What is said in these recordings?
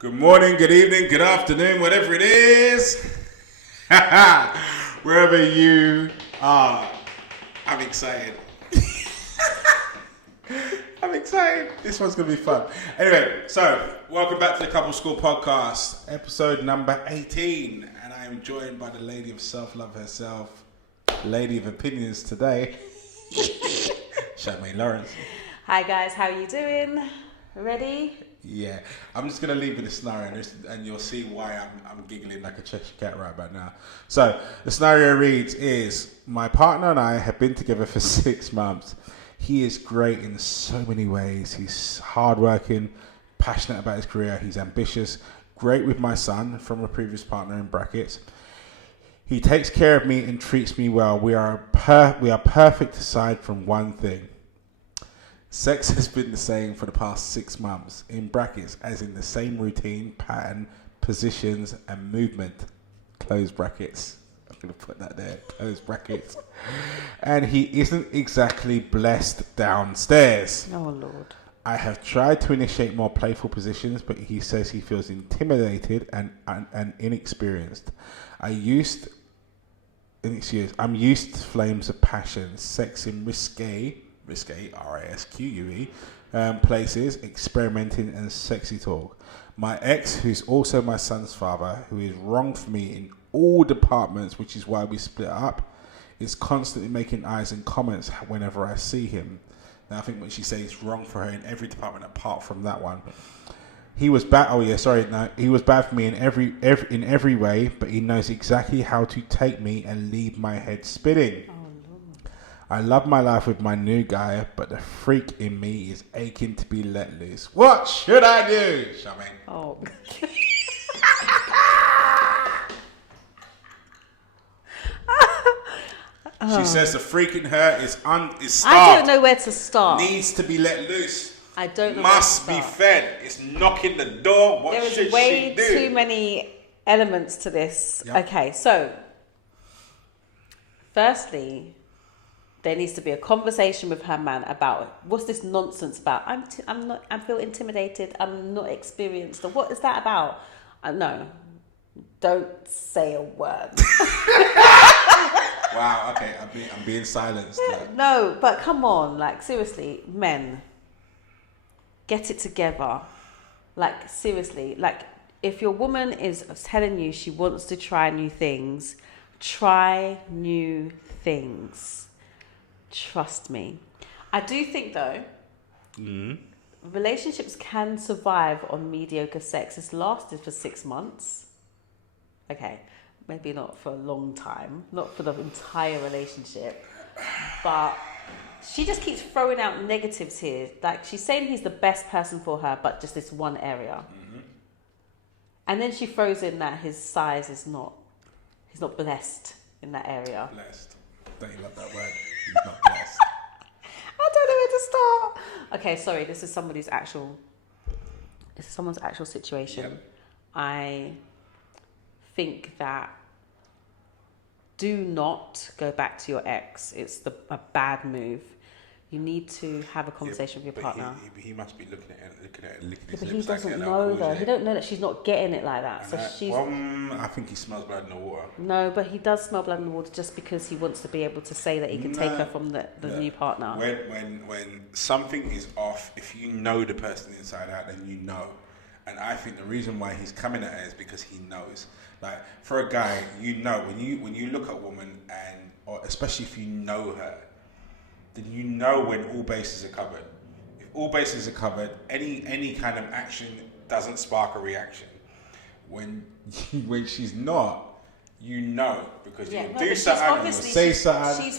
Good morning, good evening, good afternoon, whatever it is. Wherever you are, I'm excited. I'm excited. This one's going to be fun. Anyway, so welcome back to the Couple School Podcast, episode number 18. And I am joined by the lady of self-love herself, lady of opinions today, Charmaine Lawrence. Hi guys, how are you doing? Ready? Yeah, I'm just going to leave it a scenario and you'll see why I'm giggling like a Cheshire cat right about now. So the scenario reads is, my partner and I have been together for 6 months. He is great in so many ways. He's hardworking, passionate about his career. He's ambitious, great with my son from a previous partner in brackets. He takes care of me and treats me well. We are perfect aside from one thing. Sex has been the same for the past 6 months, in brackets, as in the same routine, pattern, positions, and movement. Close brackets. I'm going to put that there. Close brackets. And he isn't exactly blessed downstairs. Oh, Lord. I have tried to initiate more playful positions, but he says he feels intimidated and inexperienced. I'm used to flames of passion, sex in risque, R-I-S-Q-U-E, places, experimenting and sexy talk. My ex, who's also my son's father, who is wrong for me in all departments, which is why we split up, is constantly making eyes and comments whenever I see him. Now, I think what she says is wrong for her in every department apart from that one. He was bad. Oh yeah, sorry. No, he was bad for me in every way, but he knows exactly how to take me and leave my head spinning. I love my life with my new guy, but the freak in me is aching to be let loose. What should I do, Charmaine? Oh. She says the freak in her is starved. I don't know where to start. Needs to be let loose. I don't know. Must be fed. It's knocking the door. What should she do? There is way too many elements to this. Yep. Okay, so firstly, there needs to be a conversation with her man about what's this nonsense about. I feel intimidated. I'm not experienced. Or what is that about? No, don't say a word. Wow. Okay, I'm being silenced. No, but come on, like seriously, men, get it together. Like seriously, like if your woman is telling you she wants to try new things, try new things. Trust me. I do think though, relationships can survive on mediocre sex. It's lasted for 6 months. Okay, maybe not for a long time, not for the entire relationship, but she just keeps throwing out negatives here. Like she's saying he's the best person for her, but just this one area. Mm-hmm. And then she throws in that his size is he's not blessed in that area. Blessed. Don't you love that word? He's not blessed. I don't know where to start. Okay, sorry. This is someone's actual situation. Yep. I think that do not go back to your ex. It's a bad move. You need to have a conversation with your partner. He must be looking at Yeah, but he doesn't know though. He don't know that she's not getting it like that. I think he smells blood in the water. No, but he does smell blood in the water just because he wants to be able to say that he can take her from the new partner. When something is off, if you know the person inside out, then you know. And I think the reason why he's coming at her is because he knows. Like for a guy, you know when you look at a woman or especially if you know her, then you know when all bases are covered. If all bases are covered, any kind of action doesn't spark a reaction. When she's not, you know, because you do something, you say something.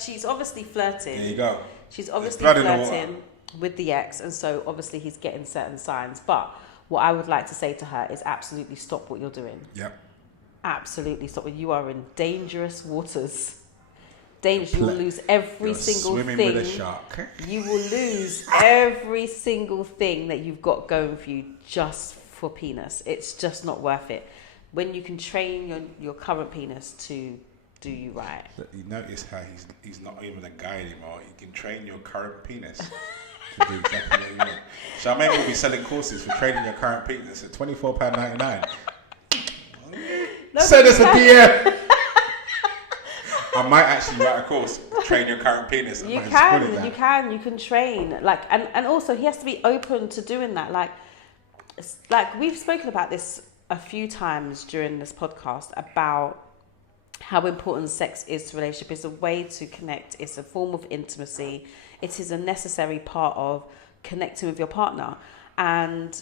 She's obviously flirting. There you go. She's obviously flirting with the ex, and so obviously he's getting certain signs. But what I would like to say to her is absolutely stop what you're doing. Yep. Absolutely stop. You are in dangerous waters. You will lose every single thing. Swimming with a shark. You will lose every single thing that you've got going for you just for penis. It's just not worth it. When you can train your current penis to do you right. You notice how he's not even a guy anymore. You can train your current penis. to do exactly what you want. Charmaine will be selling courses for trading your current penis at £24.99. Send us a DM. I might actually write a course, train your current penis. You can train. Like, and also he has to be open to doing that. Like we've spoken about this a few times during this podcast about how important sex is to relationship. It's a way to connect. It's a form of intimacy. It is a necessary part of connecting with your partner. And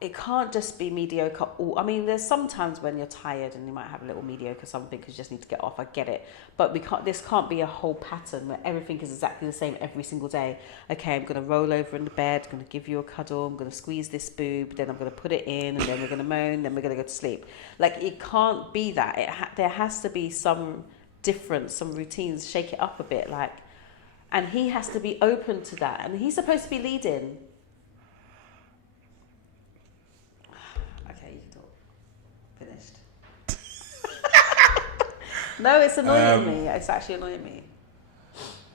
it can't just be mediocre. I mean, there's sometimes when you're tired and you might have a little mediocre something because you just need to get off. I get it. But this can't be a whole pattern where everything is exactly the same every single day. Okay, I'm going to roll over in the bed, I'm going to give you a cuddle, I'm going to squeeze this boob, then I'm going to put it in, and then we're going to moan, then we're going to go to sleep. Like, it can't be that. There has to be some difference, some routines, shake it up a bit. Like, and he has to be open to that. And he's supposed to be leading. No, it's annoying me. It's actually annoying me.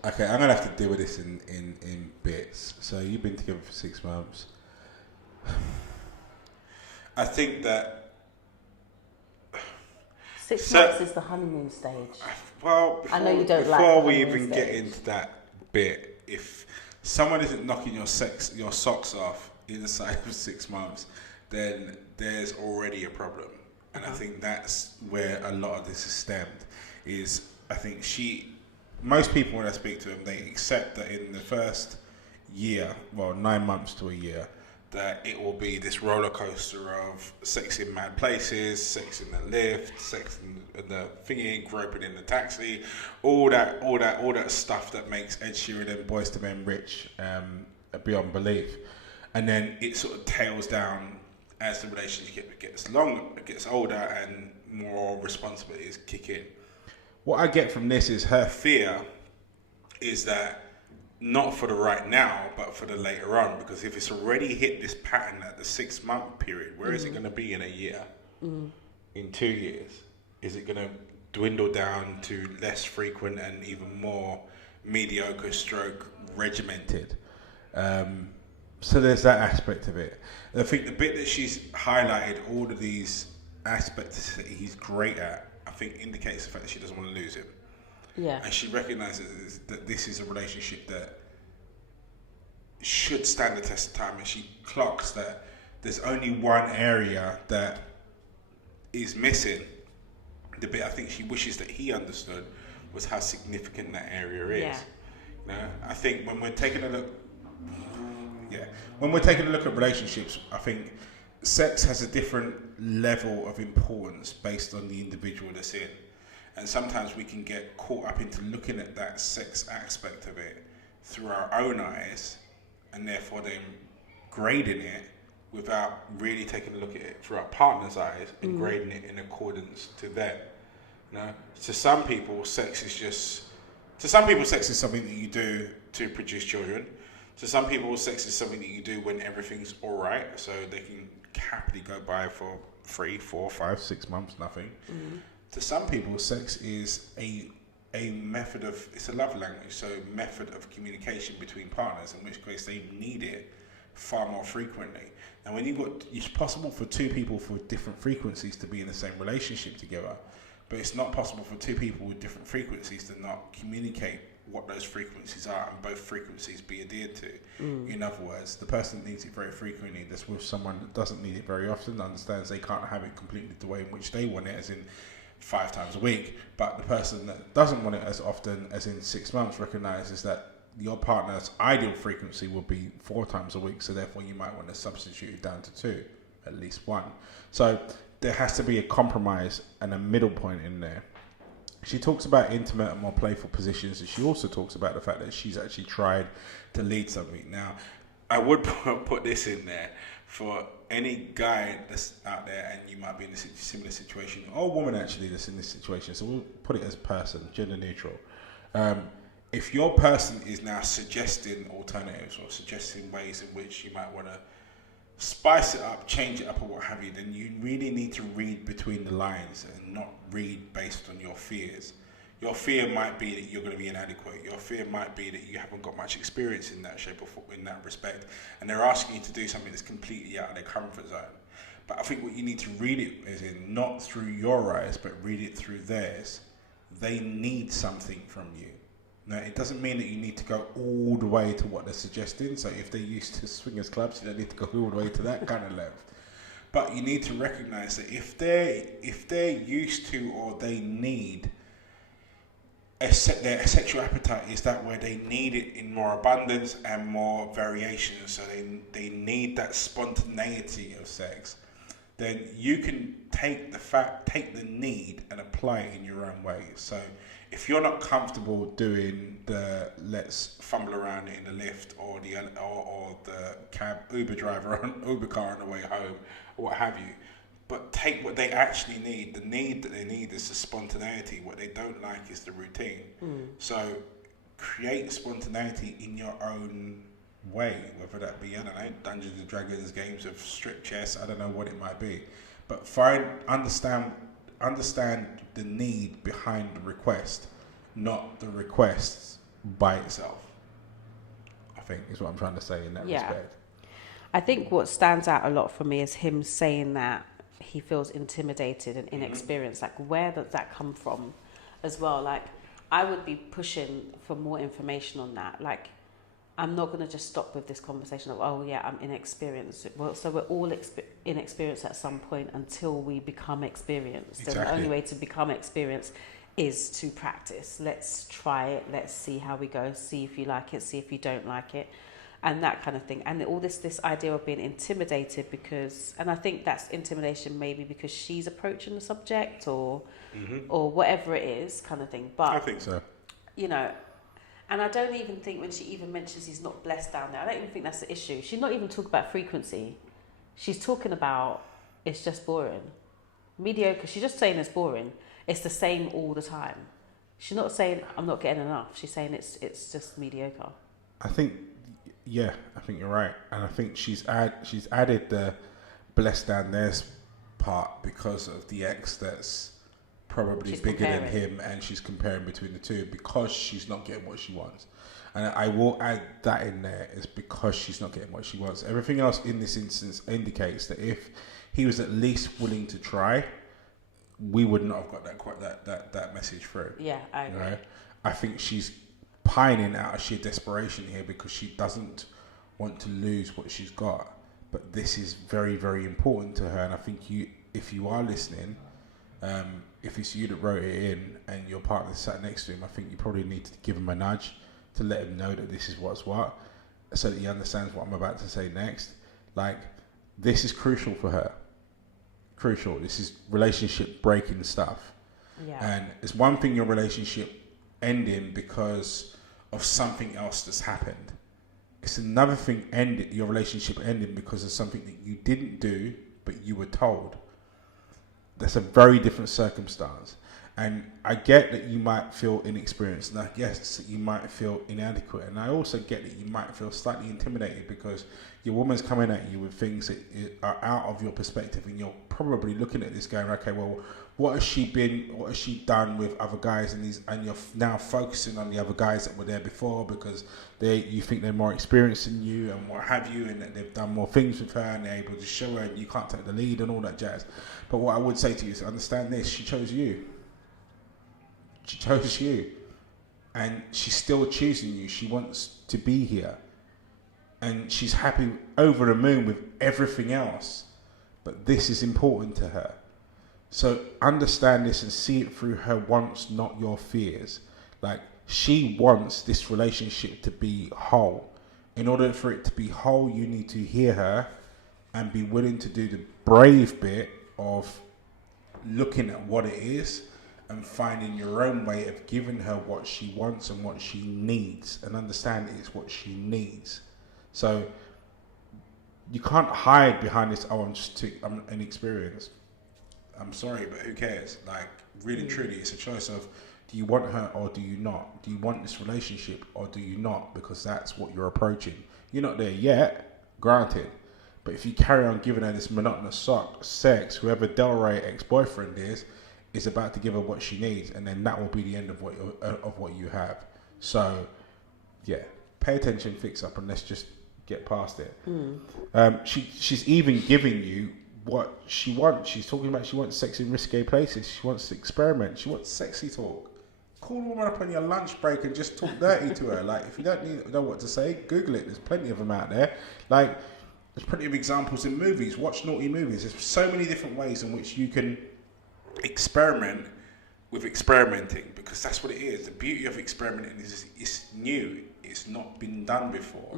Okay, I'm gonna have to deal with this in bits. So you've been together for 6 months. I think that 6 months is the honeymoon stage. Well, I know you don't before like we honeymoon even stage. get into that bit, if someone isn't knocking your socks off inside of 6 months, then there's already a problem. And I think that's where a lot of this is stemmed. I think most people when I speak to them, they accept that in the first year, 9 months to a year, that it will be this roller coaster of sex in mad places, sex in the lift, sex in the thingy, groping in the taxi, all that stuff that makes Ed Sheeran and Boyz II Men rich beyond belief. And then it sort of tails down as the relationship gets older and more responsibilities kick in. What I get from this is her fear is that not for the right now, but for the later on, because if it's already hit this pattern at the 6 month period, where is it going to be in a year? In 2 years? Is it going to dwindle down to less frequent and even more mediocre stroke regimented? So there's that aspect of it. I think the bit that she's highlighted, all of these aspects that he's great at, I think indicates the fact that she doesn't want to lose him. Yeah. And she recognises that this is a relationship that should stand the test of time, and she clocks that there's only one area that is missing. The bit I think she wishes that he understood was how significant that area is. Yeah. You know, I think when we're taking a look at relationships, I think sex has a different level of importance based on the individual that's in. And sometimes we can get caught up into looking at that sex aspect of it through our own eyes, and therefore then grading it without really taking a look at it through our partner's eyes and grading it in accordance to them. You know? To some people, sex is something that you do to produce children. To some people, sex is something that you do when everything's all right, so they can happily go by for 3, 4, 5, 6 months, nothing. To some people, sex is a method of, it's a love language, so method of communication between partners, in which case they need it far more frequently. Now, it's possible for two people for different frequencies to be in the same relationship together, but it's not possible for two people with different frequencies to not communicate what those frequencies are and both frequencies be adhered to. In other words, the person that needs it very frequently that's with someone that doesn't need it very often understands they can't have it completely the way in which they want it, as in 5 times a week, but the person that doesn't want it as often as in 6 months recognizes that your partner's ideal frequency will be 4 times a week, so therefore you might want to substitute it down to 2, at least 1. So there has to be a compromise and a middle point in there. She talks about intimate and more playful positions, and she also talks about the fact that she's actually tried to lead something. Now, I would put this in there for any guy that's out there, and you might be in a similar situation, or woman actually that's in this situation, so we'll put it as person, gender neutral. If your person is now suggesting alternatives or suggesting ways in which you might want to spice it up, change it up, or what have you, then you really need to read between the lines and not read based on your fears. Your fear might be that you're going to be inadequate. Your fear might be that you haven't got much experience in that shape or in that respect, and they're asking you to do something that's completely out of their comfort zone. But I think what you need to read it is in not through your eyes, but read it through theirs. They need something from you. Now, it doesn't mean that you need to go all the way to what they're suggesting. So if they're used to swingers clubs, you don't need to go all the way to that kind of level. But you need to recognize that if they're used to or they need their sexual appetite is that where they need it in more abundance and more variation, so they need that spontaneity of sex, then you can take the need and apply it in your own way. So if you're not comfortable doing the let's fumble around in the lift or the cab Uber driver on Uber car on the way home or what have you, but take what they actually need. The need that they need is the spontaneity. What they don't like is the routine. So create spontaneity in your own way, whether that be, I don't know, Dungeons and Dragons, games of strip chess, I don't know what it might be. But understand the need behind the request, not the request by itself, I think is what I'm trying to say in that respect. I think what stands out a lot for me is him saying that he feels intimidated and inexperienced. Like, where does that come from as well? Like, I would be pushing for more information on that. Like, I'm not going to just stop with this conversation of, oh yeah, I'm inexperienced. Well, so we're all inexperienced at some point until we become experienced. Exactly. And the only way to become experienced is to practice. Let's try it. Let's see how we go. See if you like it. See if you don't like it. And that kind of thing. And all this idea of being intimidated because, and I think that's intimidation maybe because she's approaching the subject or whatever it is kind of thing. But I think so. You know, and I don't even think when she even mentions he's not blessed down there, I don't even think that's the issue. She's not even talking about frequency. She's talking about it's just boring. Mediocre. She's just saying it's boring. It's the same all the time. She's not saying I'm not getting enough. She's saying it's just mediocre. I think you're right, and I think she's added the blessed down there's part because of the ex that's probably she's bigger comparing. than him, and she's comparing between the two because she's not getting what she wants. And I will add that in there is because she's not getting what she wants. Everything else in this instance indicates that if he was at least willing to try, we would not have got that message through. Yeah, I agree. Right? I think she's pining out of sheer desperation here because she doesn't want to lose what she's got. But this is very, very important to her. And I think if you are listening, if it's you that wrote it in and your partner sat next to him, I think you probably need to give him a nudge to let him know that this is what's what, so that he understands what I'm about to say next. Like, this is crucial for her. Crucial. This is relationship breaking stuff. Yeah. And it's one thing your relationship ending because of something else that's happened. It's another thing your relationship ending because of something that you didn't do but you were told. That's a very different circumstance. And I get that you might feel inexperienced, and I guess that you might feel inadequate, and I also get that you might feel slightly intimidated because your woman's coming at you with things that are out of your perspective, and you're probably looking at this going, okay, well, what has she done with other guys, and you're now focusing on the other guys that were there before because you think they're more experienced than you and what have you, and that they've done more things with her and they're able to show her and you can't take the lead and all that jazz. But what I would say to you is understand this: she chose you. She chose you, and she's still choosing you. She wants to be here, and she's happy over the moon with everything else, but this is important to her. So understand this and see it through her wants, not your fears. Like, she wants this relationship to be whole. In order for it to be whole, you need to hear her and be willing to do the brave bit of looking at what it is and finding your own way of giving her what she wants and what she needs, and understand it's what she needs. So you can't hide behind this, I'm inexperienced. I'm sorry, but who cares? Like, really, truly, it's a choice of, do you want her or do you not? Do you want this relationship or do you not? Because that's what you're approaching. You're not there yet, granted. But if you carry on giving her this monotonous sex, whoever Del Rey ex-boyfriend is is about to give her what she needs, and then that will be the end of what you have. So, yeah, pay attention, fix up, and let's just get past it. She's even giving you what she wants. She's talking about she wants sex in risque places. She wants to experiment. She wants sexy talk. Call a woman up on your lunch break and just talk dirty to her. Like, if you don't know what to say, Google it. There's plenty of them out there. Like, there's plenty of examples in movies. Watch naughty movies. There's so many different ways in which you can experiment with experimenting, because that's what it is. The beauty of experimenting is it's new. It's not been done before.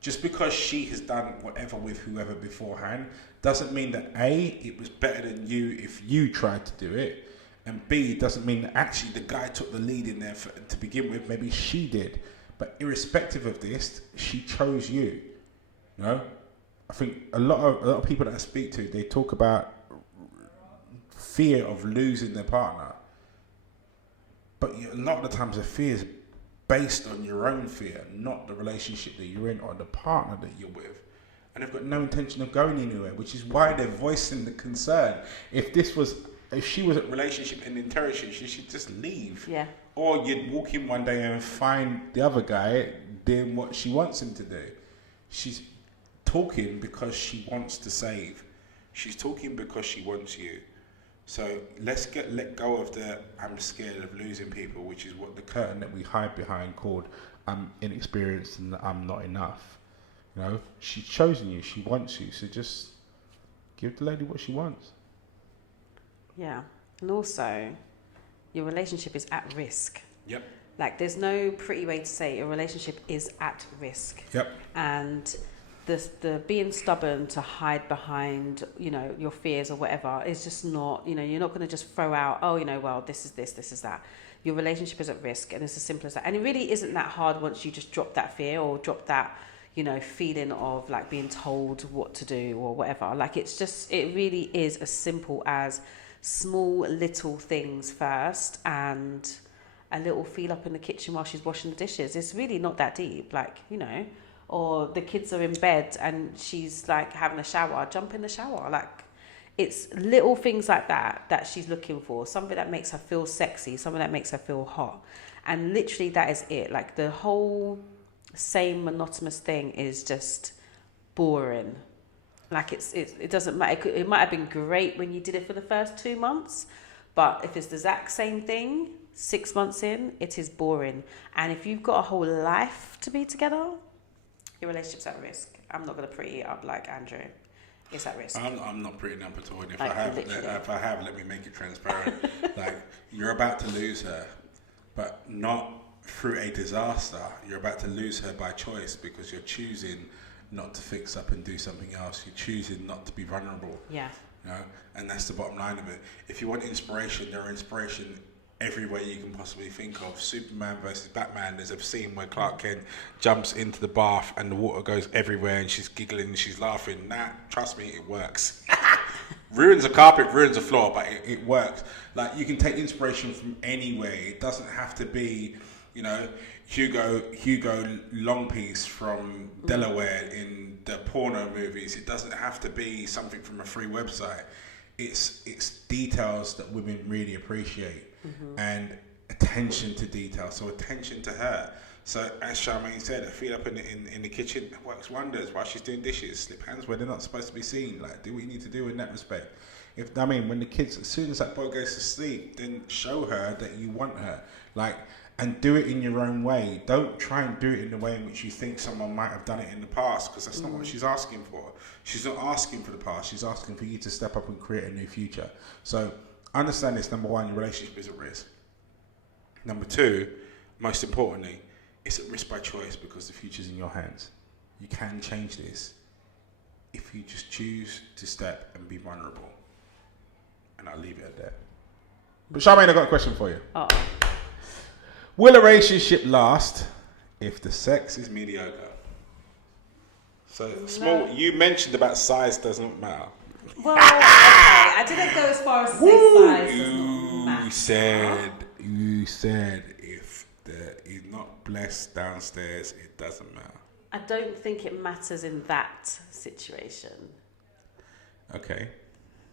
Just because she has done whatever with whoever beforehand doesn't mean that A, it was better than you if you tried to do it, and B, doesn't mean that actually the guy took the lead in there to begin with. Maybe she did, but irrespective of this, she chose you. You know, I think a lot of people that I speak to, they talk about fear of losing their partner, but a lot of the times the fear is based on your own fear, not the relationship that you're in or the partner that you're with. And they've got no intention of going anywhere, which is why they're voicing the concern. If she was at relationship and in territory, she should just leave. Yeah. Or you'd walk in one day and find the other guy doing what she wants him to do. She's talking because she wants to save. She's talking because she wants you. So let's let go of the I'm scared of losing people, which is what the curtain that we hide behind called I'm inexperienced and I'm not enough. You know, she's chosen you, she wants you, so just give the lady what she wants. Yeah. And also, your relationship is at risk. Yep. Like, there's no pretty way to say it. Your relationship is at risk. Yep. And the being stubborn to hide behind, you know, your fears or whatever is just not, you know, you're not going to just throw out, oh, you know, well, this is this, this is that. Your relationship is at risk, and it's as simple as that. And it really isn't that hard once you just drop that fear or drop that, you know, feeling of like being told what to do or whatever. Like, it's just, it really is as simple as small little things first, and a little feel up in the kitchen while she's washing the dishes. It's really not that deep, like, you know. Or the kids are in bed and she's like having a shower, jump in the shower. Like, it's little things like that she's looking for. Something that makes her feel sexy, something that makes her feel hot. And literally that is it. Like, the whole same monotonous thing is just boring. Like, it doesn't matter. It might have been great when you did it for the first 2 months, but if it's the exact same thing 6 months in, it is boring. And if you've got a whole life to be together, your relationship's at risk. I'm not going to pretty it up like Andrew. It's at risk. I'm not prettying up at all. And if Like, I have, let me make it transparent. Like, you're about to lose her, but not through a disaster. You're about to lose her by choice, because you're choosing not to fix up and do something else. You're choosing not to be vulnerable. Yeah. You know? And that's the bottom line of it. If you want inspiration, there are inspiration every way you can possibly think of. Superman versus Batman, there's a scene where Clark Kent jumps into the bath and the water goes everywhere and she's giggling and she's laughing. Nah, trust me, it works. Ruins a carpet, ruins a floor, but it works. Like, you can take inspiration from anywhere. It doesn't have to be, you know, Hugo Longpiece from Delaware in the porno movies. It doesn't have to be something from a free website. It's details that women really appreciate, and attention to detail. So attention to her. So as Charmaine said, her feet up in the kitchen works wonders while she's doing dishes. Slip hands where they're not supposed to be seen. Like, do what you need to do in that respect. When the kids, as soon as that boy goes to sleep, then show her that you want her. Like, and do it in your own way. Don't try and do it in the way in which you think someone might have done it in the past, because that's not what she's asking for. She's not asking for the past. She's asking for you to step up and create a new future. So understand this. Number one, your relationship is at risk. Number two, most importantly, it's at risk by choice, because the future's in your hands. You can change this if you just choose to step and be vulnerable. And I'll leave it at that. But Charmaine, I've got a question for you. Uh-oh. Will a relationship last if the sex is mediocre? So small. You mentioned about size doesn't matter. Well, okay, I didn't go as far as to say size does not matter. You said if he's not blessed downstairs, it doesn't matter. I don't think it matters in that situation. Okay.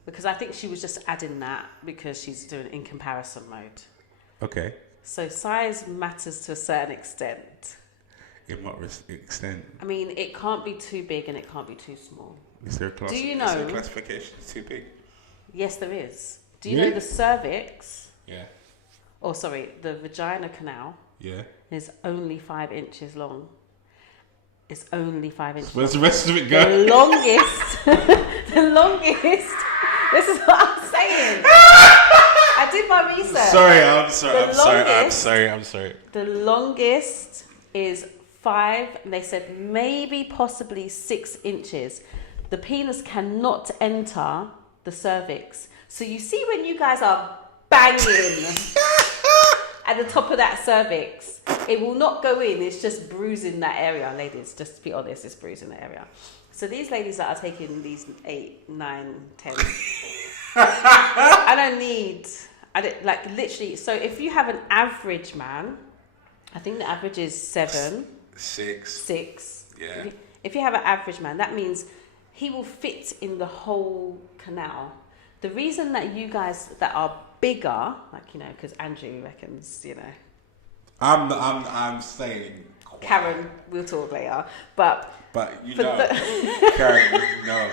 because I think she was just adding that because she's doing in comparison mode. Okay. So size matters to a certain extent. In what extent? I mean, it can't be too big and it can't be too small. Is there a class? Do you know? Is there a classification too big? Yes, there is. Do you Really? know the cervix? Yeah. Oh, sorry, the vagina canal Yeah. is only 5 inches long. It's only 5 inches. Where's the rest of it The go? longest, the longest. This is what I'm saying. I did my research. Sorry, I'm sorry. I'm sorry. The longest is 5. And they said maybe possibly 6 inches. The penis cannot enter the cervix. So you see when you guys are banging at the top of that cervix, it will not go in. It's just bruising that area, ladies. Just to be honest, it's bruising the area. So these ladies that are taking these 8, 9, 10, I don't like literally. So if you have an average man, I think the average is 7, 6. Yeah. If you have an average man, that means he will fit in the whole canal. The reason that you guys that are bigger, like, you know, because Andrew reckons, you know. I'm saying. Karen, we'll talk later. But you know, Karen, you know.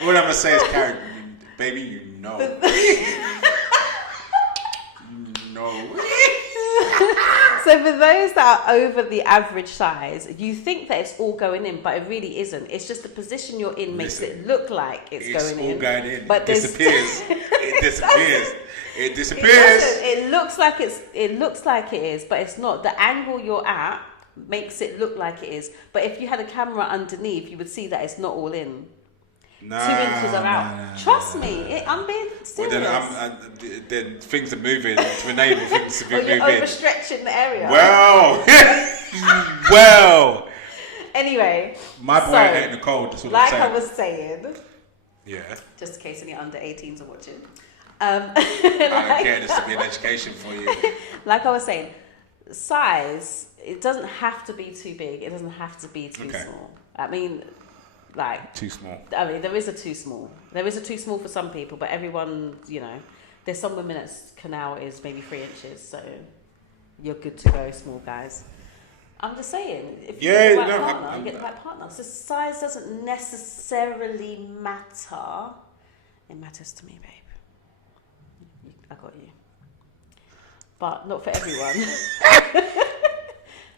What I'm gonna say is, Karen, baby, you know. No. So for those that are over the average size, you think that it's all going in, but it really isn't. It's just the position you're in makes it look like it's going in. It's all going in. But it disappears. It disappears. It disappears. It looks like it is, but it's not. The angle you're at makes it look like it is. But if you had a camera underneath, you would see that it's not all in. 2 inches are out. Trust me, I'm being serious. Well, then things are moving to enable things to be moving. You're overstretching the area. Well, well. Anyway, my boy ain't the cold. That's what like I'm saying. I was saying. Yeah. Just in case any under 18s are watching. I don't care. This to be an education for you. Like I was saying, size. It doesn't have to be too big. It doesn't have to be too small. I mean. Like too small. I mean, there is a too small. There is a too small for some people, but everyone, you know, there's some women that's canal is maybe 3 inches, so you're good to go, small guys. I'm just saying, if you get the right partner, you get the right partner. So size doesn't necessarily matter. It matters to me, babe. I got you. But not for everyone.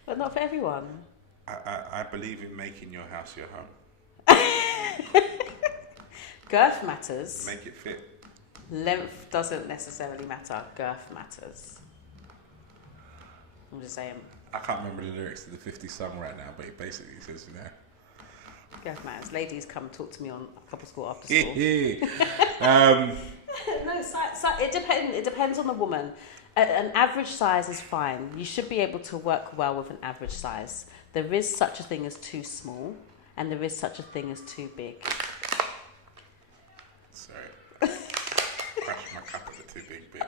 But not for everyone. I believe in making your house your home. Girth matters. Make it fit. Length doesn't necessarily matter. Girth matters. I'm just saying. I can't remember the lyrics to the 50s song right now, but it basically says, you know. Girth matters. Ladies, come talk to me on couple school after school. No, it depends on the woman. An average size is fine. You should be able to work well with an average size. There is such a thing as too small, and there is such a thing as too big. Sorry. Crashed my cup at the too big bit.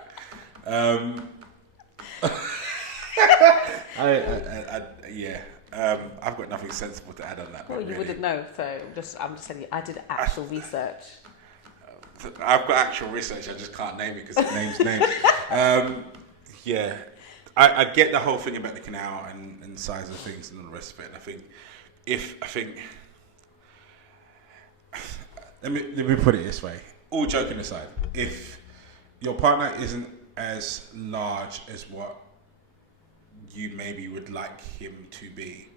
I've got nothing sensible to add on that. Well, you wouldn't know, so I'm just telling you, I did actual research. I've got actual research, I just can't name it because it names names. Yeah, I get the whole thing about the canal and size of things and all the rest of it. And I think, let me put it this way. All joking aside, if your partner isn't as large as what you maybe would like him to be,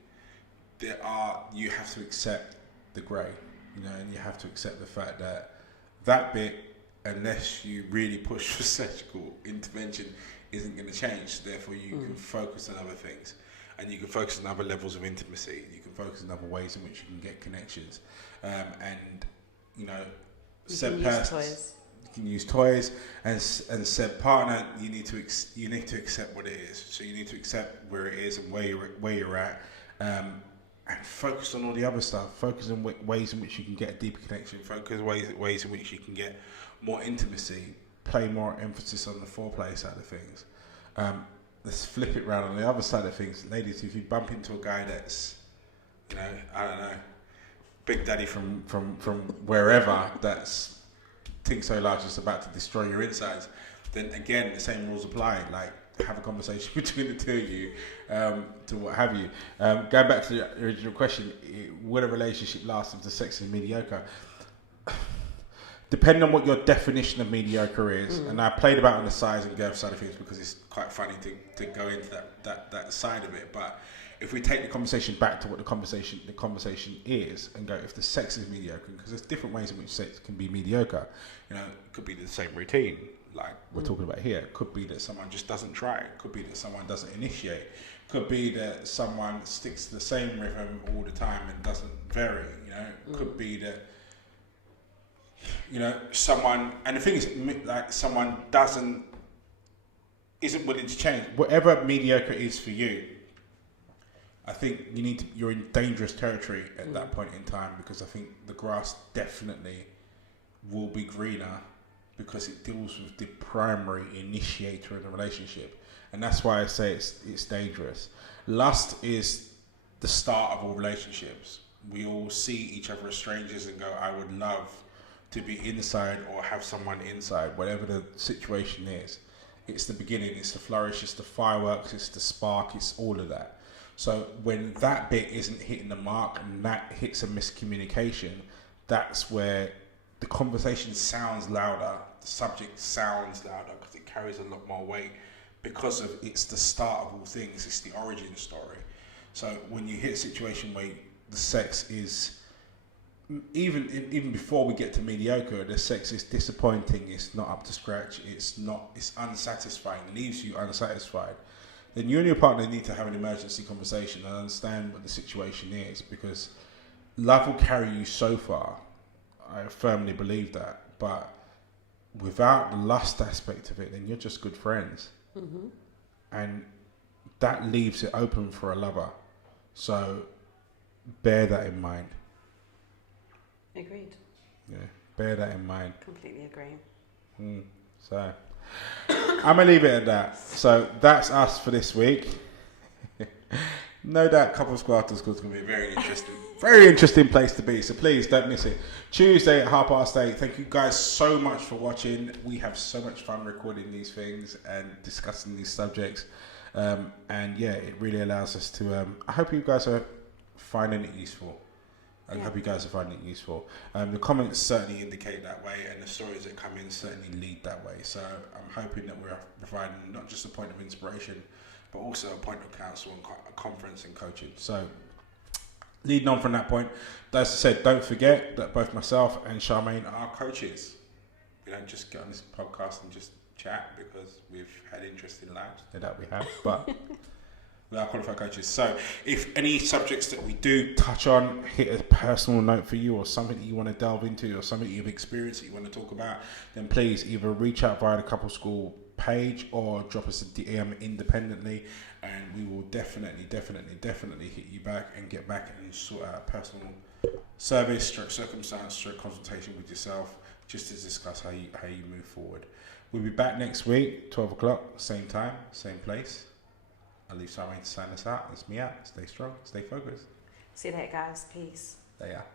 you have to accept the grey, you know, and you have to accept the fact that bit, unless you really push for surgical intervention, isn't going to change. Therefore, you can focus on other things, and you can focus on other levels of intimacy. You can focus on other ways in which you can get connections, and you know, said person, you can use toys, and said partner, you need to accept what it is. So you need to accept where it is and where you're at, and focus on all the other stuff. Focus on ways in which you can get a deeper connection. Focus ways in which you can get more intimacy. Play more emphasis on the foreplay side of things. Let's flip it around on the other side of things. Ladies, if you bump into a guy that's, you know, I don't know, Big Daddy from wherever, that's thing so large it's about to destroy your insides, then again the same rules apply. Like, have a conversation between the two of you, to what have you. Going back to the original question, will a relationship last if the sex is mediocre? Depending on what your definition of mediocre is, and I played about on the size and girth side of things because it's quite funny to go into that side of it. But if we take the conversation back to what the conversation is, and go, if the sex is mediocre, because there's different ways in which sex can be mediocre. You know, it could be the same routine, like we're talking about here. It could be that someone just doesn't try. It could be that someone doesn't initiate. It could be that someone sticks to the same rhythm all the time and doesn't vary. You know, it could be that, you know, someone, and the thing is, like, someone isn't willing to change. Whatever mediocre is for you, I think you're in dangerous territory at that point in time, because I think the grass definitely will be greener, because it deals with the primary initiator in the relationship. And that's why I say it's dangerous. Lust is the start of all relationships. We all see each other as strangers and go, I would love to be inside or have someone inside, whatever the situation is. It's the beginning, it's the flourish, it's the fireworks, it's the spark, it's all of that. So when that bit isn't hitting the mark and that hits a miscommunication, that's where the conversation sounds louder, the subject sounds louder, because it carries a lot more weight, because of it's the start of all things, it's the origin story. So when you hit a situation where the sex is, even before we get to mediocre, the sex is disappointing, it's not up to scratch, it's unsatisfying, leaves you unsatisfied, then you and your partner need to have an emergency conversation and understand what the situation is, because love will carry you so far. I firmly believe that. But without the lust aspect of it, then you're just good friends. And that leaves it open for a lover. So bear that in mind. Agreed. Yeah, bear that in mind. Completely agree. So I'm gonna leave it at that. So that's us for this week. No doubt Couples Quarters is going to be a very interesting place to be. So please don't miss it. Tuesday at 8:30. Thank you guys so much for watching. We have so much fun recording these things and discussing these subjects. And yeah, it really allows us to. I hope you guys are finding it useful. I hope you guys are finding it useful. The comments certainly indicate that way, and the stories that come in certainly lead that way. So I'm hoping that we're providing not just a point of inspiration, but also a point of counsel and a conference and coaching. So leading on from that point, as I said, don't forget that both myself and Charmaine are coaches. We don't just get on this podcast and just chat because we've had interesting lives. That we have, but we are qualified coaches. So if any subjects that we do touch on hit a personal note for you, or something that you want to delve into, or something you've experienced that you want to talk about, then please either reach out via the Couple School page or drop us a DM independently, and we will definitely hit you back and get back and sort out a personal service, circumstance, consultation with yourself, just to discuss how you move forward. We'll be back next week, 12 o'clock, same time, same place. I'll leave Charmaine to sign us out. It's me out. Stay strong, stay focused. See you later, guys. Peace. There you are.